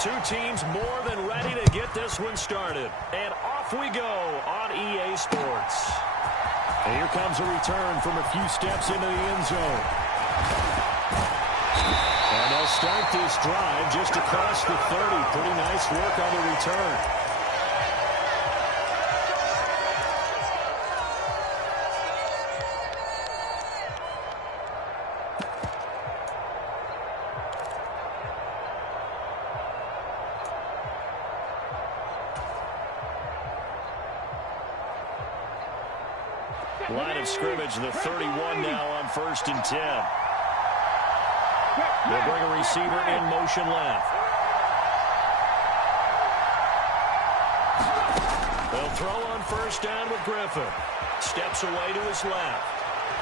Two teams more than ready to get this one started. And off we go on EA Sports. And here comes a return from a few steps into the end zone. And they'll start this drive just across the 30. Pretty nice work on the return. Line of scrimmage, the 31 now on 1st and 10. They'll bring a receiver in motion left. They'll throw on 1st down with Griffin. Steps away to his left.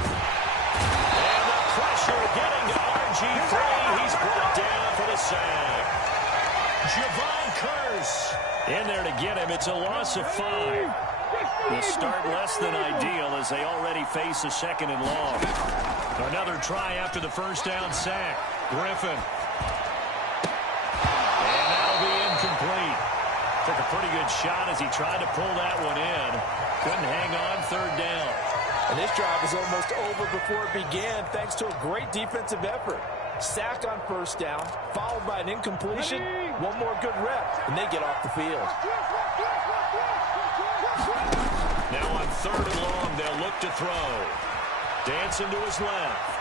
And the pressure getting to RG3. He's brought down for the sack. Javon Curse in there to get him. It's a loss of 5. The start less than ideal as they already face a 2nd and long. Another try after the 1st down sack. Griffin. And that'll be incomplete. Took a pretty good shot as he tried to pull that one in. Couldn't hang on 3rd down. And this drive was almost over before it began thanks to a great defensive effort. Sack on 1st down, followed by an incompletion. One more good rep, and they get off the field. Now on 3rd and long, they'll look to throw. Dancing to his left.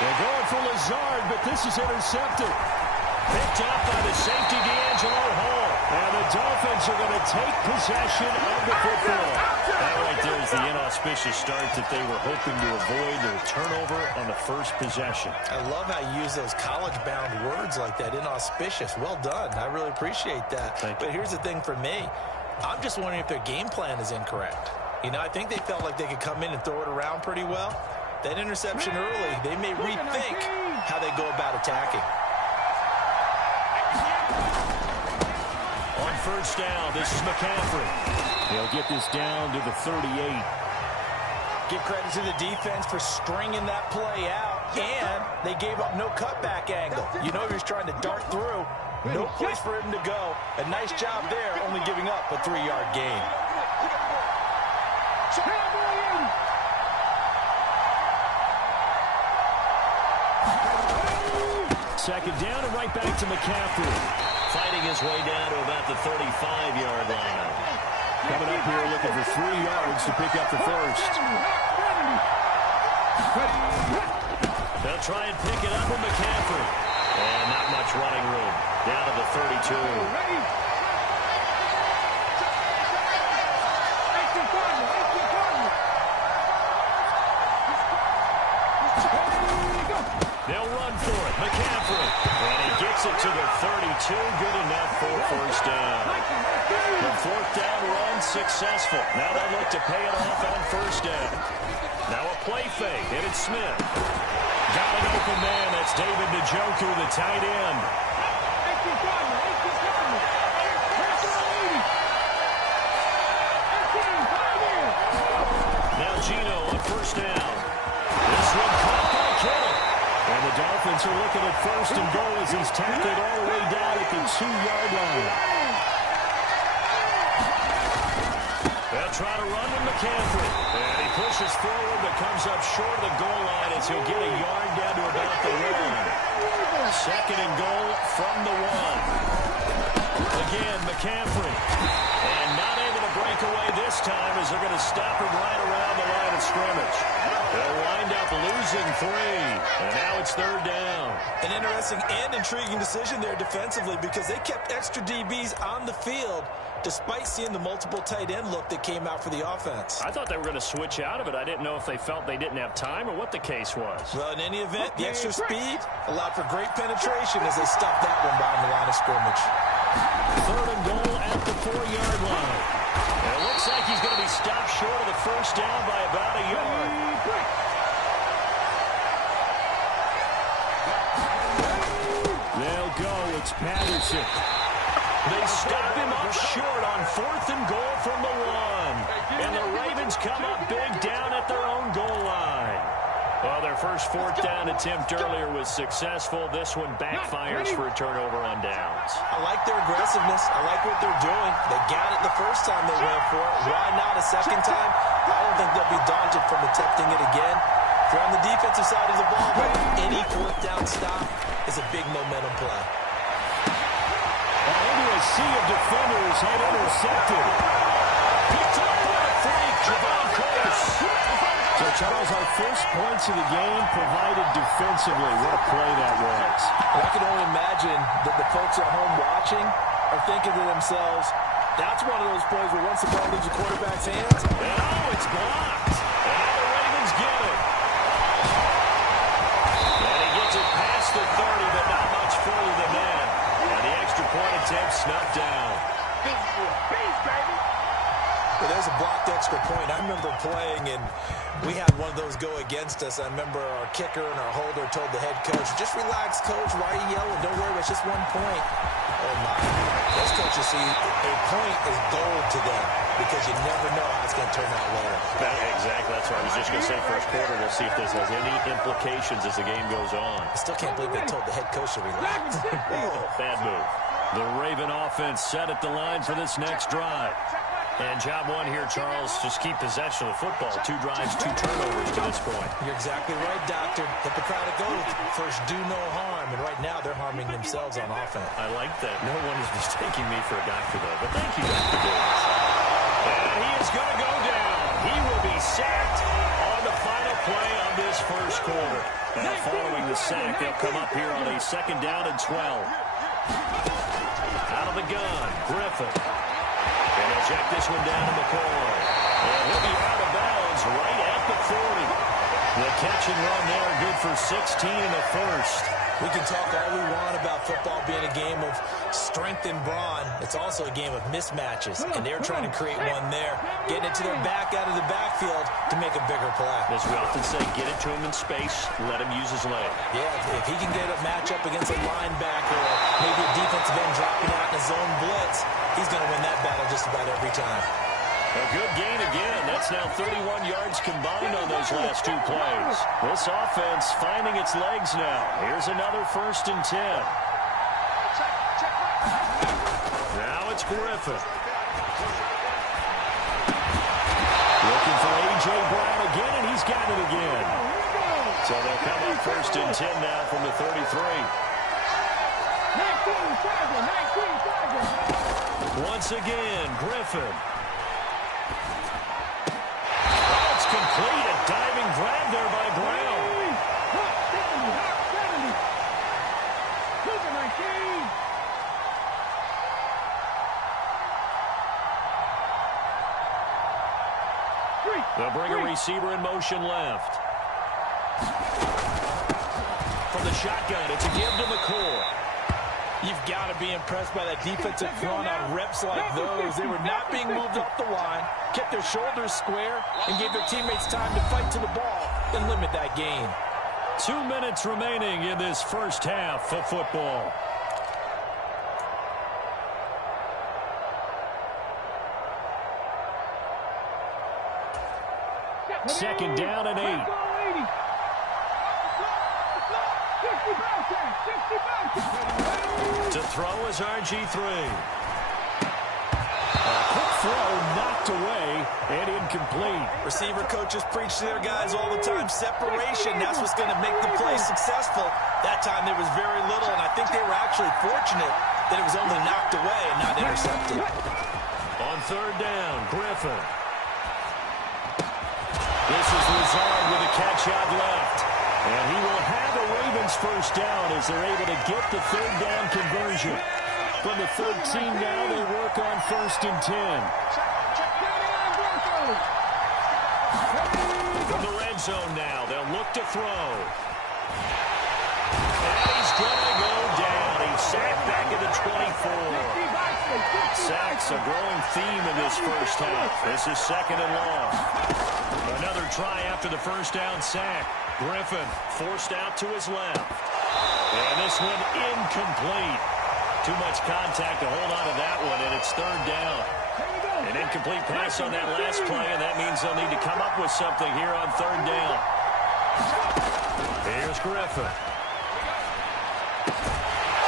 They're going for Lazard, but this is intercepted. Picked up by the safety, D'Angelo Hall. And the Dolphins are going to take possession of the football. That right there is the inauspicious start that they were hoping to avoid, the turnover on the 1st possession. I love how you use those college-bound words like that, inauspicious. Well done. I really appreciate that. But here's the thing for me. I'm just wondering if their game plan is incorrect. You know, I think they felt like they could come in and throw it around pretty well. That interception early, they may rethink how they go about attacking. On 1st down, this is McCaffrey. He'll get this down to the 38. Give credit to the defense for stringing that play out, and they gave up no cutback angle. You know he was trying to dart through. No place for him to go. A nice job there, only giving up a 3-yard gain. 2nd down and right back to McCaffrey. Fighting his way down to about the 35-yard line. Coming up here looking for 3 yards to pick up the 1st. They'll try and pick it up with McCaffrey. And not much running room. Down to the 32. They'll run for it. McCaffrey. And he gets it to the 32. Good enough for 1st down. The 4th down run successful. Now they'll look to pay it off on 1st down. Now a play fake. And it's Smith. Got an open man. That's David Njoku, the tight end. Now Gino on 1st down. This one caught by Kittle. And the Dolphins are looking at 1st and goal as he's tackled all the way down at the 2-yard line. They'll try to run with McCaffrey. And he pushes forward but comes up short of the goal line as he'll get a yard down to about the 1. 2nd and goal from the 1. Again, McCaffrey. And not able to break away this time as they're going to stop him right around the line of scrimmage. They'll wind up losing 3. And now it's 3rd down. An interesting and intriguing decision there defensively because they kept extra DBs on the field despite seeing the multiple tight end look that came out for the offense. I thought they were going to switch out of it. I didn't know if they felt they didn't have time or what the case was. Well, in any event, the extra speed allowed for great penetration as they stopped that one behind the line of scrimmage. 3rd and goal at the 4-yard line. And it looks like he's going to be stopped short of the 1st down by about a yard. They'll go. It's Patterson. They stop him up short on 4th and goal from the 1. And the Ravens come up big down at their own goal line. Well, their first fourth down attempt earlier was successful. This one backfires for a turnover on downs. I like their aggressiveness. I like what they're doing. They got it the first time they went for it. Why not a second time? I don't think they'll be daunted from attempting it again. They're on the defensive side of the ball, but any fourth down stop is a big momentum play. Into a sea of defenders had intercepted. Picked up by a freak, Javon Curtis. So, Charles, our first points of the game provided defensively. What a play that was. Well, I can only imagine that the folks at home watching are thinking to themselves, that's one of those plays where once the ball leaves the quarterback's hands. Oh, it's blocked. And now the Ravens get it. And he gets it past the 30, but not much further than that. And the extra point attempt snuffed down. Well, there's a blocked extra point. I remember playing, and we had one of those go against us. I remember our kicker and our holder told the head coach, just relax, coach. Why are you yelling? Don't worry, it's just 1 point. Oh, my. Those coaches see a point is gold to them because you never know how it's going to turn out later. Exactly. That's what I was just going to say. First quarter, we'll see if this has any implications as the game goes on. I still can't believe they told the head coach to relax. Bad move. The Raven offense set at the line for this next drive. And job one here, Charles, just keep possession of the football. 2 drives, 2 turnovers to this point. You're exactly right, Doctor. Hippocratic oath. First, do no harm. And right now, they're harming themselves on offense. I like that. No one is mistaking me for a doctor, though. But thank you, Dr. Davis. And he is going to go down. He will be sacked on the final play of this first quarter. And following the sack, they'll come up here on a 2nd down and 12. Out of the gun, Griffin. And he'll check this one down to McCoy. And he'll be out of bounds right at the 40. The catch and run there, good for 16 in the first. We can talk all we want about football being a game of strength and brawn. It's also a game of mismatches, and they're trying to create one there, getting it to their back out of the backfield to make a bigger play. As we often say, get it to him in space, let him use his leg. Yeah, if he can get a matchup against a linebacker or maybe a defensive end dropping out in a zone blitz, he's going to win that battle just about every time. A good gain again. That's now 31 yards combined on those last 2 plays. This offense finding its legs now. Here's another 1st and 10. Now it's Griffin. Looking for A.J. Brown again, and he's got it again. So they'll come up 1st and 10 now from the 33. Once again, Griffin. Complete a diving grab there by Brown. They'll bring a receiver in motion left. From the shotgun, it's a give to McCoy. You've got to be impressed by that defensive front on reps like those. They were not being moved up the line, kept their shoulders square, and gave their teammates time to fight to the ball and limit that gain. 2 minutes remaining in this first half of football. Second down and 8. To throw is RG3. A quick throw knocked away and incomplete. Receiver coaches preach to their guys all the time. Separation, that's what's going to make the play successful. That time there was very little, and I think they were actually fortunate that it was only knocked away and not intercepted. On 3rd down, Griffin. This is Lazard with a catch out left. And he will have a Ravens first down as they're able to get the 3rd down conversion. From the 13 now, they work on 1st and 10. From the red zone now, they'll look to throw. And he's going to go down. He's sacked back at the 24. Sacks a growing theme in this first half. This is 2nd and long. Another try after the first down sack. Griffin forced out to his left. And this one incomplete. Too much contact to hold on to that one, and it's 3rd down. An incomplete pass on that last play, and that means they'll need to come up with something here on 3rd down. Here's Griffin.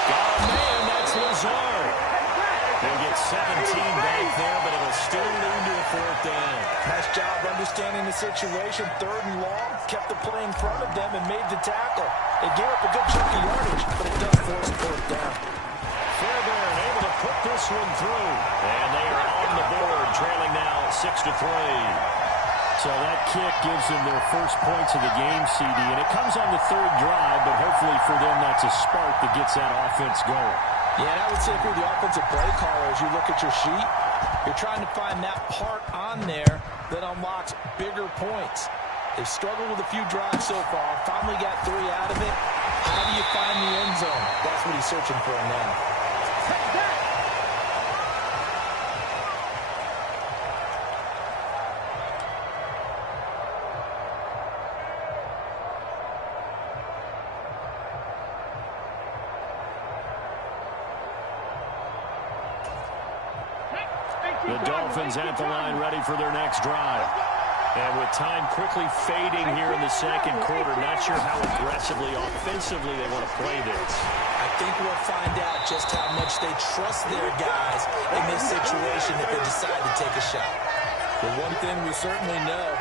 Got a man, that's Lazard. They'll get 17 back there, but it'll still lead to a fourth down. Nice job understanding the situation. 3rd and long, kept the play in front of them and made the tackle. They gave up a good chunk of yardage, but it does force a fourth down. Fairbairn able to put this one through. And they are on the board, trailing now 6-3. So that kick gives them their first points of the game, CD, and it comes on the 3rd drive, but hopefully for them that's a spark that gets that offense going. Yeah, and I would say for the offensive play caller, as you look at your sheet, you're trying to find that part on there that unlocks bigger points. They've struggled with a few drives so far, finally got 3 out of it. How do you find the end zone? That's what he's searching for now. The Dolphins at the line ready for their next drive. And with time quickly fading here in the second quarter, not sure how aggressively, offensively they want to play this. I think we'll find out just how much they trust their guys in this situation if they decide to take a shot. The one thing we certainly know,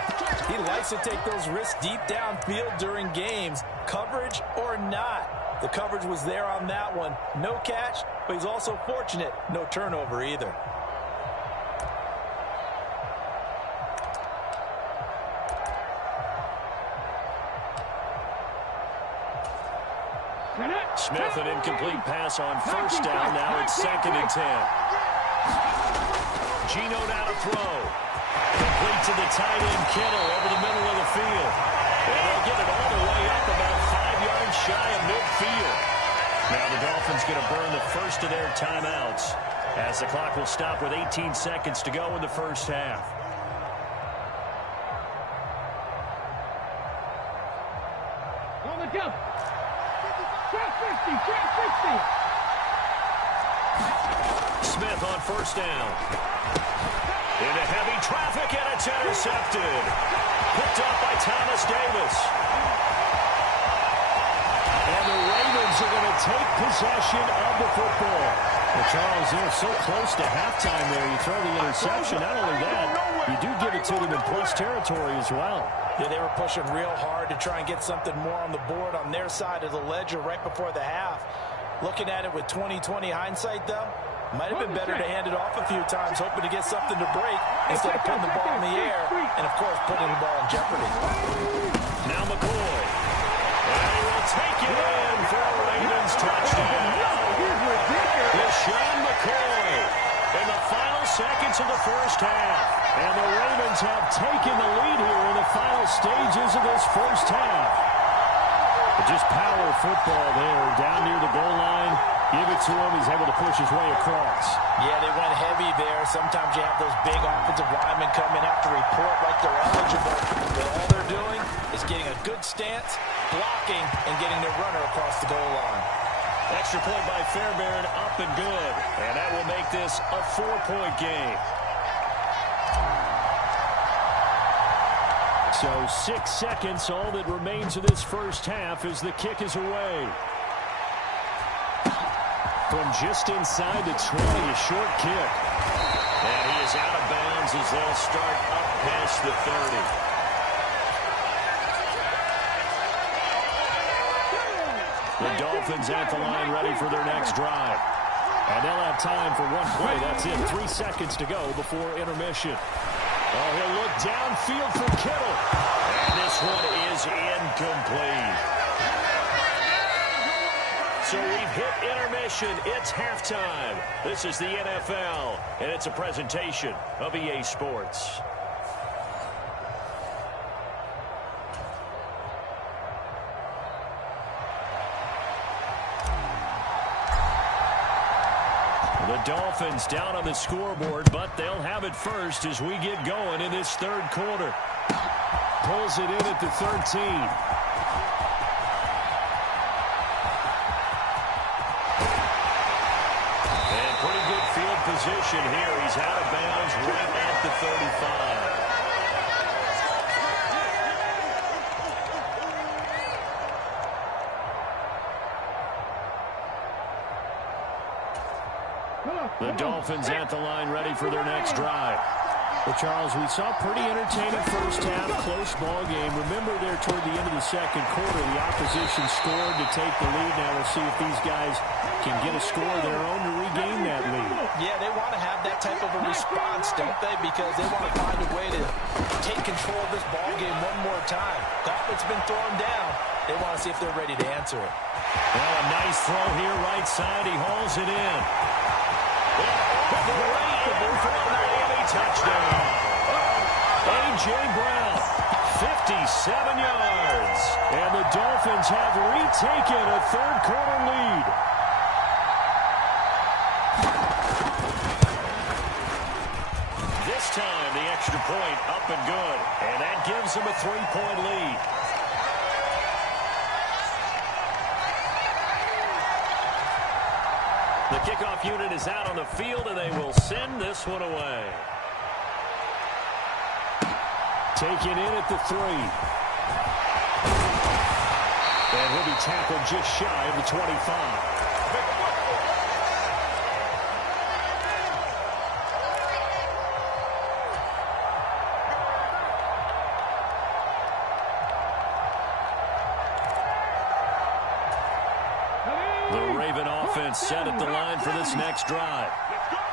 he likes to take those risks deep downfield during games, coverage or not. The coverage was there on that one. No catch, but he's also fortunate, no turnover either. Smith, an incomplete pass on first down. Now it's 2nd and 10. Geno now to throw. Complete to the tight end, Kittle, over the middle of the field. And they'll get it all the way up about 5 yards shy of midfield. Now the Dolphins going to burn the first of their timeouts as the clock will stop with 18 seconds to go in the first half. On the jump. Smith on first down. Into heavy traffic, and it's intercepted. Picked up by Thomas Davis. And the Ravens are going to take possession of the football. Well, Charles, they're so close to halftime there. You throw the interception. Not only that, you do give it to them in plus territory as well. Yeah, they were pushing real hard to try and get something more on the board on their side of the ledger right before the half. Looking at it with 20/20 hindsight, though, might have been better to hand it off a few times, hoping to get something to break instead of putting the ball in the air and, of course, putting the ball in jeopardy. Now McCoy. And he will take it in for a Ravens touchdown. LaShawn McCoy in the final seconds of the first half. And the Ravens have taken the lead here in the final stages of this first half. But just power football there, down near the goal line. Give it to him. He's able to push his way across. Yeah, they went heavy there. Sometimes you have those big offensive linemen come in, have to report like they're eligible. But all they're doing is getting a good stance, blocking, and getting their runner across the goal line. Extra point by Fairbairn, up and good. And that will make this a 4-point game. So 6 seconds, all that remains of this first half as the kick is away. From just inside the 20, a short kick. And he is out of bounds as they'll start up past the 30. The Dolphins at the line ready for their next drive. And they'll have time for one play. That's it. 3 seconds to go before intermission. Oh, he'll look downfield for Kittle. And this one is incomplete. So we've hit intermission. It's halftime. This is the NFL, and it's a presentation of EA Sports. The Dolphins down on the scoreboard, but they'll have it first as we get going in this third quarter. Pulls it in at the 13. And pretty good field position here. He's out of bounds right at the 35. The Dolphins at the line ready for their next drive. Well, Charles, we saw pretty entertaining first half, close ball game. Remember there toward the end of the second quarter, the opposition scored to take the lead. Now we'll see if these guys can get a score of their own to regain that lead. Yeah, they want to have that type of a response, don't they? Because they want to find a way to take control of this ball game one more time. Gauntlet's been thrown down. They want to see if they're ready to answer it. Well, a nice throw here, right side. He hauls it in. All the way in for a Miami touchdown. A.J. Brown, 57 yards. And the Dolphins have retaken a third-quarter lead. This time, the extra point up and good. And that gives them a 3-point lead. The kickoff unit is out on the field, and they will send this one away. Taken in at the 3. And he'll be tackled just shy of the 25. Set at the line for this next drive.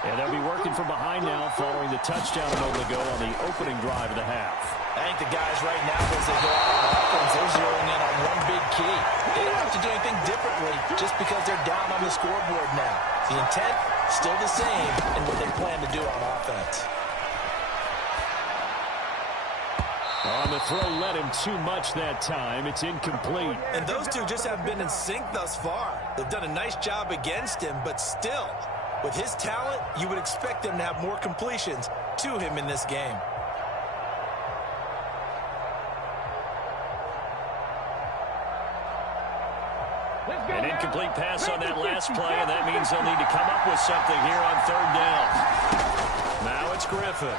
And they'll be working from behind now following the touchdown a moment ago on the opening drive of the half. I think the guys right now, as they go out on offense, they're zeroing in on one big key. They don't have to do anything differently just because they're down on the scoreboard now. The intent, still the same in what they plan to do on offense. On the throw, led him too much that time. It's incomplete. And those two just haven't been in sync thus far. They've done a nice job against him, but still, with his talent, you would expect them to have more completions to him in this game. An incomplete pass on that last play, and that means they'll need to come up with something here on third down. Now it's Griffin.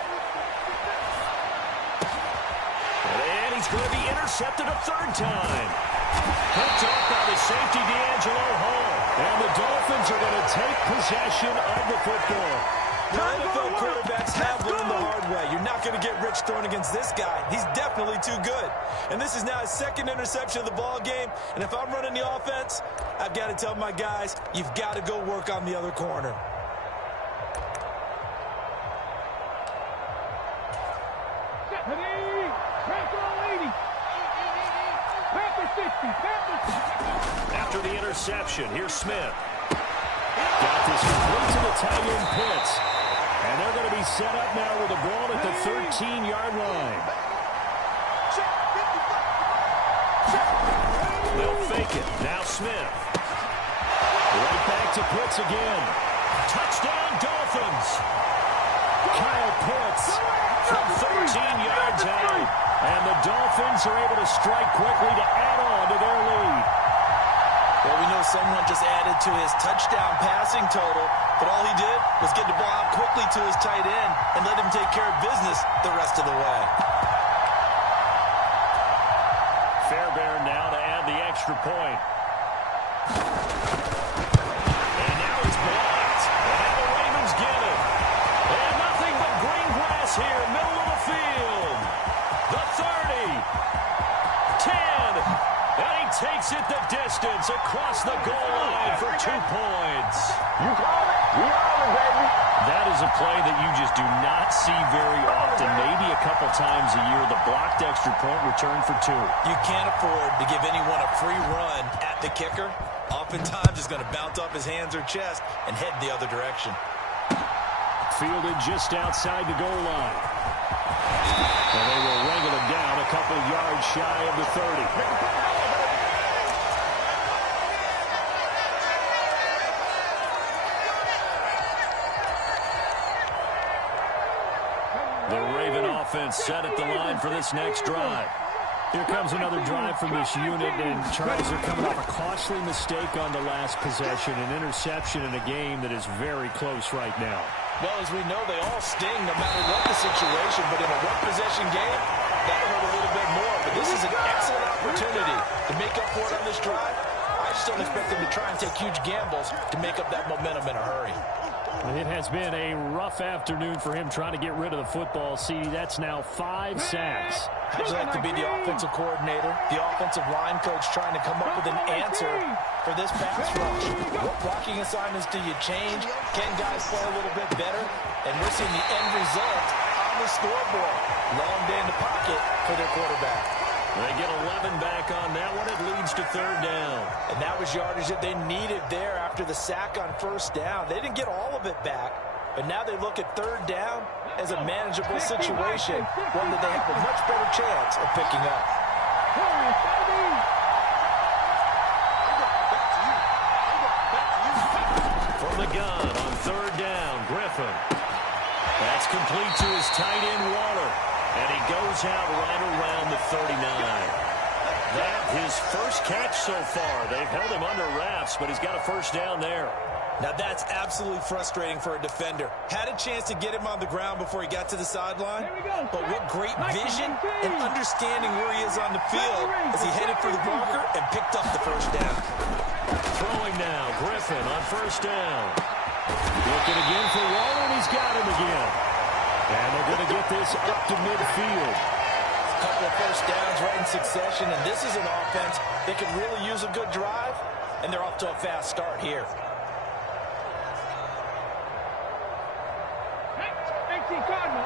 And he's going to be intercepted a third time. Picked up by the safety, D'Angelo Hall. And the Dolphins are going to take possession of the football. The NFL quarterbacks have learned the hard way. You're not going to get rich throwing against this guy. He's definitely too good. And this is now his second interception of the ball game. And if I'm running the offense, I've got to tell my guys, you've got to go work on the other corner. After the interception, here's Smith. Got this complete to the tight end Pitts. And they're going to be set up now with the ball at the 13-yard line. They'll fake it. Now Smith. Right back to Pitts again. Touchdown, Dolphins. Kyle Pitts From 13 yards out. And the Dolphins are able to strike quickly to add on to their lead. Well, we know someone just added to his touchdown passing total, but all he did was get the ball out quickly to his tight end and let him take care of business the rest of the way. Fairbairn now to add the extra point. And now he's blocked. And now the Ravens get it. And nothing but green grass here, middle of the field. The 30. 10. And he takes it the distance across the goal line for 2 points. You call it. We on it, baby. That is a play that you just do not see very often. Maybe a couple times a year, the blocked extra point return for 2. You can't afford to give anyone a free run at the kicker. Oftentimes, he's going to bounce off his hands or chest and head the other direction. Fielded just outside the goal line. And they will wrangle him down a couple yards shy of the 30. Offense set at the line for this next drive. Here comes another drive from this unit, and Charles, are coming off a costly mistake on the last possession, an interception in a game that is very close right now. Well, as we know, they all sting no matter what the situation, but in a one-possession game, that'll hurt a little bit more. But this is an excellent opportunity to make up for it on this drive. I just don't expect them to try and take huge gambles to make up that momentum in a hurry. It has been a rough afternoon for him trying to get rid of the football. See, that's now 5 sacks. How'd you like to be the offensive coordinator, the offensive line coach trying to come up with an answer for this pass rush? What blocking assignments do you change? Can guys play a little bit better? And we're seeing the end result on the scoreboard. Long day in the pocket for their quarterback. They get 11 back on that one. It leads to 3rd down. And that was yardage that they needed there after the sack on 1st down. They didn't get all of it back, but now they look at 3rd down as a manageable situation, one that they have a much better chance of picking up. From the gun on 3rd down, Griffin. That's complete to his tight end, Waller. And he goes out right around the 39. That his first catch so far. They've held him under wraps, but he's got a 1st down there. Now that's absolutely frustrating for a defender. Had a chance to get him on the ground before he got to the sideline. But what great vision and understanding where he is on the field as he headed for the marker and picked up the 1st down. Throwing now, Griffin on 1st down. Looking again for Waller, and he's got him again. And they're going to get this up to midfield. A couple of 1st downs right in succession, and this is an offense that could really use a good drive, and they're off to a fast start here. 18 Cardinal.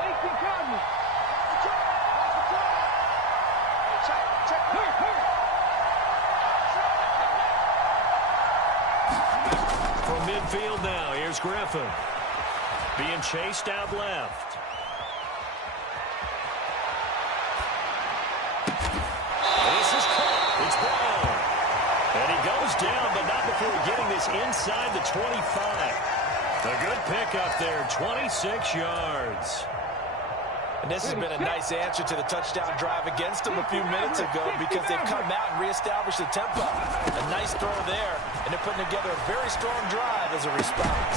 From midfield now, here's Griffin. Being chased out left. This is caught. It's Brown. And he goes down, but not before getting this inside the 25. A good pickup there, 26 yards. And this has been a nice answer to the touchdown drive against them a few minutes ago because they've come out and reestablished the tempo. A nice throw there, and they're putting together a very strong drive as a response.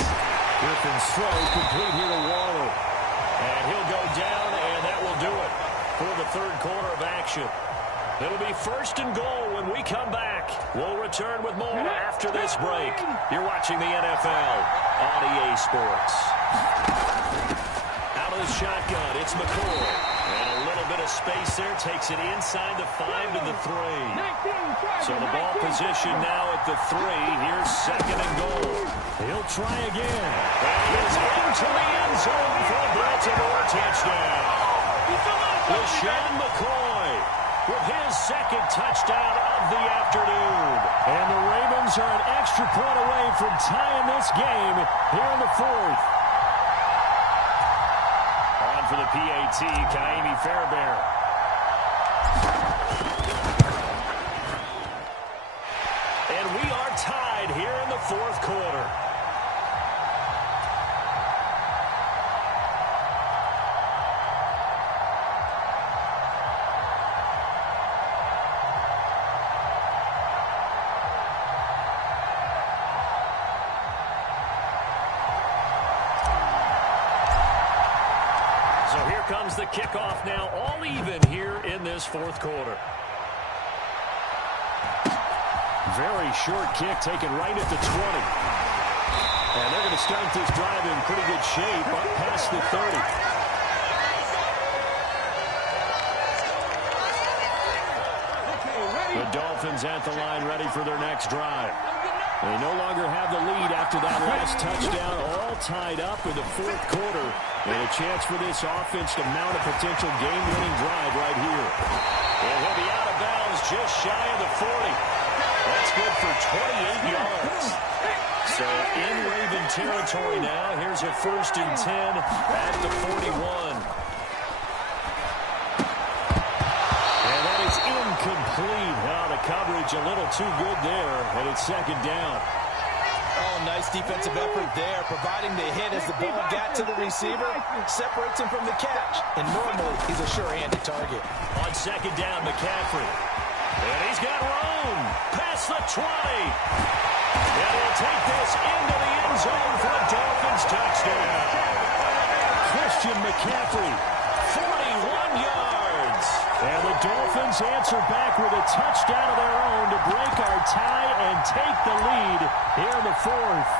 Griffin's throw complete here to Waller. And he'll go down, and that will do it for the 3rd quarter of action. It'll be 1st and goal when we come back. We'll return with more after this break. You're watching the NFL on EA Sports. Out of the shotgun, it's McCoy. And a little bit of space there. Takes it inside the 5 to the 3. So the ball position now at the 3. Here's 2nd and goal. He'll try again. And he's into the end zone for a Baltimore touchdown. LaShawn McCoy with his 2nd touchdown of the afternoon. And the Ravens are an extra point away from tying this game here in the 4th. On for the PAT, Kaimi Fairbairn. And we are tied here in the 4th quarter. So here comes the kickoff now, all even here in this 4th quarter. Very short kick taken right at the 20. And they're going to start this drive in pretty good shape up past the 30. The Dolphins at the line ready for their next drive. They no longer have the lead after that last touchdown, all tied up in the 4th quarter. And a chance for this offense to mount a potential game-winning drive right here. And he'll be out of bounds just shy of the 40. That's good for 28 yards. So in Raven territory now. Here's a 1st and 10 at the 41. And that is incomplete. Now the coverage a little too good there, and it's 2nd down. Oh, nice defensive effort there, providing the hit as the ball got to the receiver, separates him from the catch, and normally he's a sure-handed target. On 2nd down, McCaffrey. And he's got room past the 20. And he'll take this into the end zone for a Dolphins touchdown. Christian McCaffrey, 41 yards. And the Dolphins answer back with a touchdown of their own to break our tie and take the lead here in the 4th.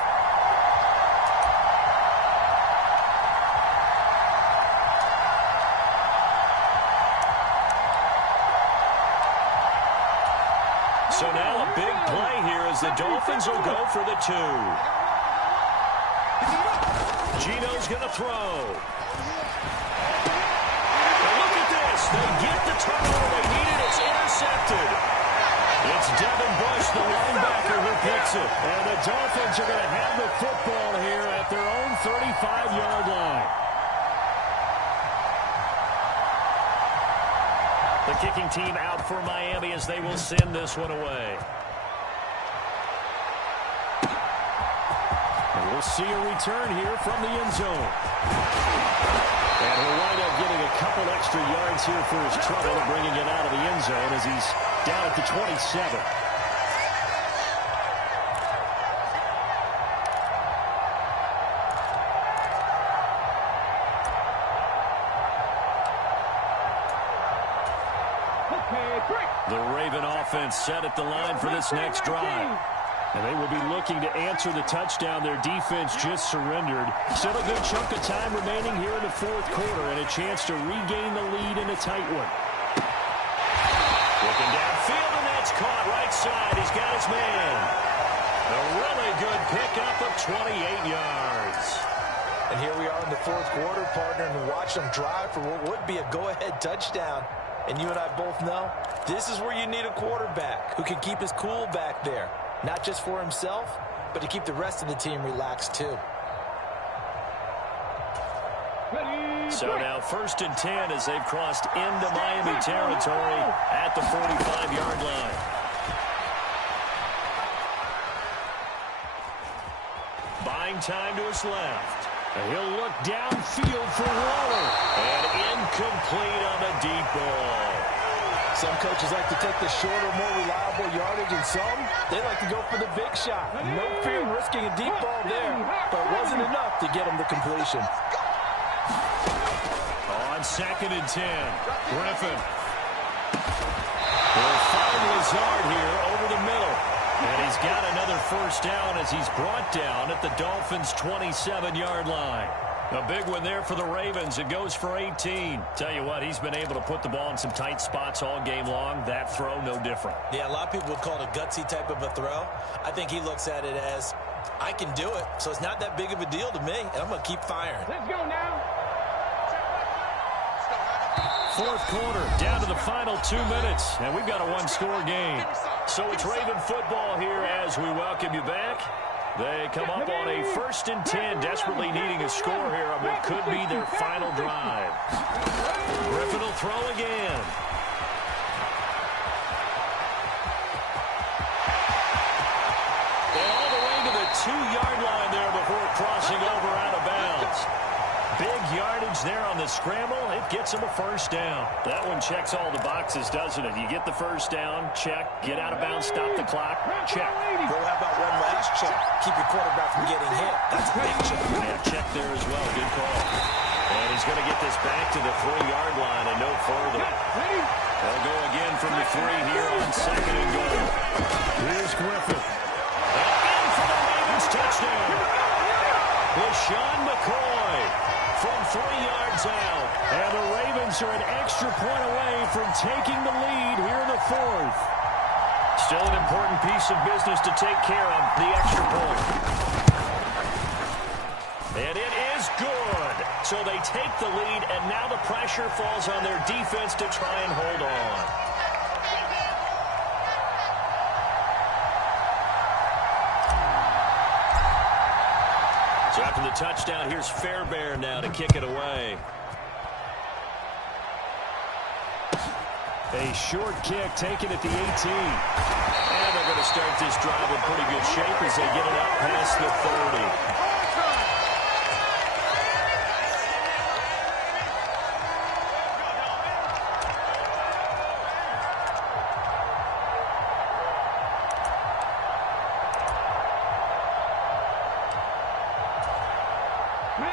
now a big play here as the Dolphins will go for the 2. Gino's going to throw. And look at this. They get the turnover they needed. It's intercepted. It's Devin Bush, the linebacker, who picks it. And the Dolphins are going to have the football here at their own 35-yard line. The kicking team out for Miami as they will send this one away. And we'll see a return here from the end zone. And he'll wind up getting a couple extra yards here for his trouble and bringing it out of the end zone as he's down at the 27. The Raven offense set at the line for this next drive. And they will be looking to answer the touchdown their defense just surrendered. Still a good chunk of time remaining here in the fourth quarter and a chance to regain the lead in a tight one. Looking downfield, and that's caught right side. He's got his man. A really good pickup of 28 yards. And here we are in the fourth quarter, partner, and watch them drive for what would be a go-ahead touchdown. And you and I both know this is where you need a quarterback who can keep his cool back there. Not just for himself, but to keep the rest of the team relaxed too. So now 1st and 10 as they've crossed into Miami territory at the 45-yard line. Buying time to his left. And he'll look downfield for Waller. And incomplete on the deep ball. Some coaches like to take the shorter, more reliable yardage, and some, they like to go for the big shot. No fear of risking a deep ball there, but it wasn't enough to get him the completion. On 2nd and 10, Griffin. Will find Lazard here over the middle. And he's got another first down as he's brought down at the Dolphins' 27-yard line. A big one there for the Ravens. It goes for 18. Tell you what, he's been able to put the ball in some tight spots all game long. That throw, no different. Yeah, a lot of people would call it a gutsy type of a throw. I think he looks at it as, I can do it, so it's not that big of a deal to me, and I'm going to keep firing. Let's go now. Fourth quarter, down to the final 2 minutes, and we've got a one-score game. So it's Raven football here as we welcome you back. They come up on a 1st and 10, desperately needing a score here on what could be their final drive. Griffin will throw again. And all the way to the 2-yard line there before crossing over out of bounds. Big yardage there on the scramble. It gets him a first down. That one checks all the boxes, doesn't it? You get the first down, check. Get out of bounds, stop the clock, check. Well, how about one last check? Keep your quarterback from getting hit. That's a big check. Yeah, check there as well. Good call. And he's going to get this back to the 3-yard line and no further. They'll go again from the 3 here on 2nd and goal. Here's Griffin. And in for the Ravens touchdown. LaShawn McCoy from 3 yards out. And the Ravens are an extra point away from taking the lead here in the fourth. Still an important piece of business to take care of, the extra point. And it is good. So they take the lead, and now the pressure falls on their defense to try and hold on. So after the touchdown, here's Fairbairn now to kick it away. A short kick taken at the 18. And they're going to start this drive in pretty good shape as they get it up past the 30.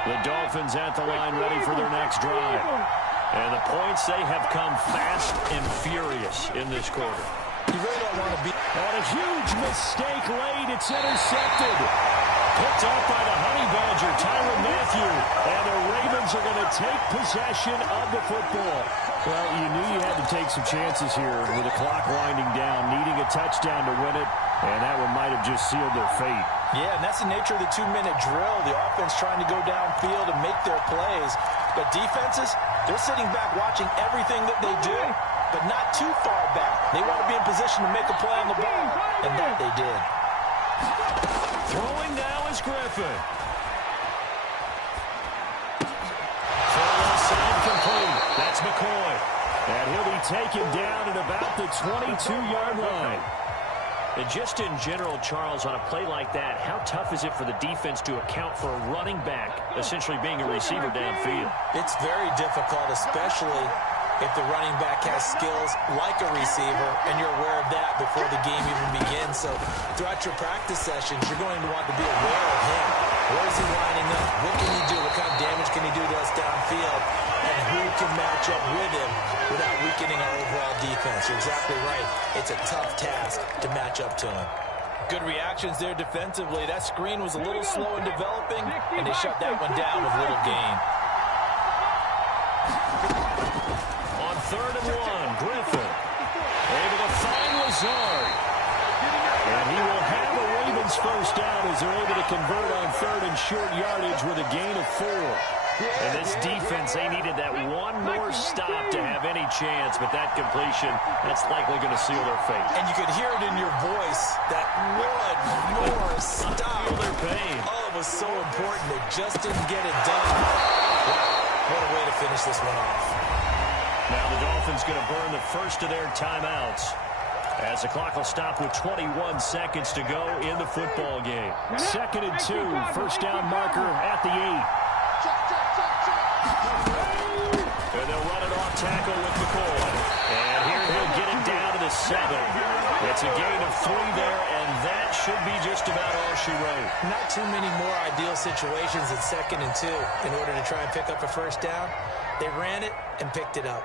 The Dolphins at the line ready for their next drive. And the points, they have come fast and furious in this quarter. You really don't want to be... On a huge mistake late, it's intercepted. Picked off by the Honey Badger, Tyrann Mathieu. And the Ravens are going to take possession of the football. Well, you knew you had to take some chances here with the clock winding down, needing a touchdown to win it, and that one might have just sealed their fate. Yeah, and that's the nature of the 2-minute drill. The offense trying to go downfield and make their plays. But defenses, they're sitting back watching everything that they do, but not too far back. They want to be in position to make a play on the ball, and that they did. Throwing now is Griffin. Complete. That's McCoy. And he'll be taken down at about the 22-yard line. And just in general, Charles, on a play like that, how tough is it for the defense to account for a running back essentially being a receiver downfield? It's very difficult, especially if the running back has skills like a receiver, and you're aware of that before the game even begins. So throughout your practice sessions, you're going to want to be aware of him. Where is he lining up? What can he do? What kind of damage can he do to us downfield? And who can match up with him without weakening our overall defense? You're exactly right. It's a tough task to match up to him. Good reactions there defensively. That screen was a little slow in developing, and they shut that one down with little gain. On 3rd and 1, Griffin able to find Lazard. And he will have a Ravens first down as they're able to convert on 3rd and short yardage with a gain of 4. And this defense, they needed that one more stop to have any chance, but that completion, that's likely going to seal their fate. And you could hear it in your voice, that one more stop. Feel their pain. Oh, it was so important. They just didn't get it done. Wow, what a way to finish this one off. Now the Dolphins going to burn the first of their timeouts, as the clock will stop with 21 seconds to go in the football game. 2nd and 2, first down marker at the 8. And they'll run it off tackle with McCoy. And here he'll get it down to the 7. It's a gain of 3 there, and that should be just about all she wrote. Not too many more ideal situations at 2nd and 2 in order to try and pick up a first down. They ran it and picked it up.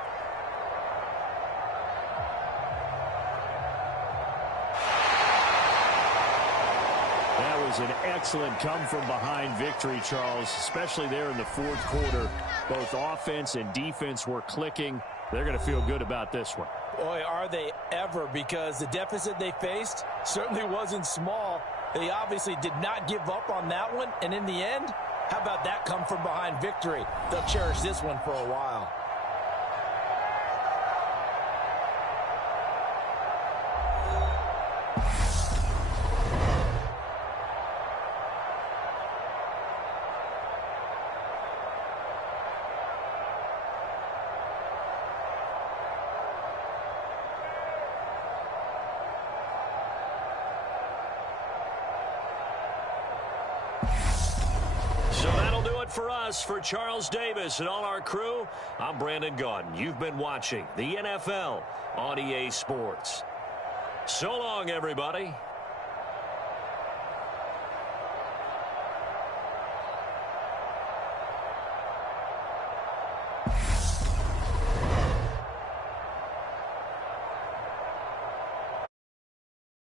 That was an excellent come-from-behind victory, Charles, especially there in the 4th quarter. Both offense and defense were clicking. They're going to feel good about this one. Boy, are they ever, because the deficit they faced certainly wasn't small. They obviously did not give up on that one, and in the end, how about that come-from-behind victory? They'll cherish this one for a while. So that'll do it for us. For Charles Davis and all our crew, I'm Brandon Gaudin. You've been watching the NFL on EA Sports. So long, everybody.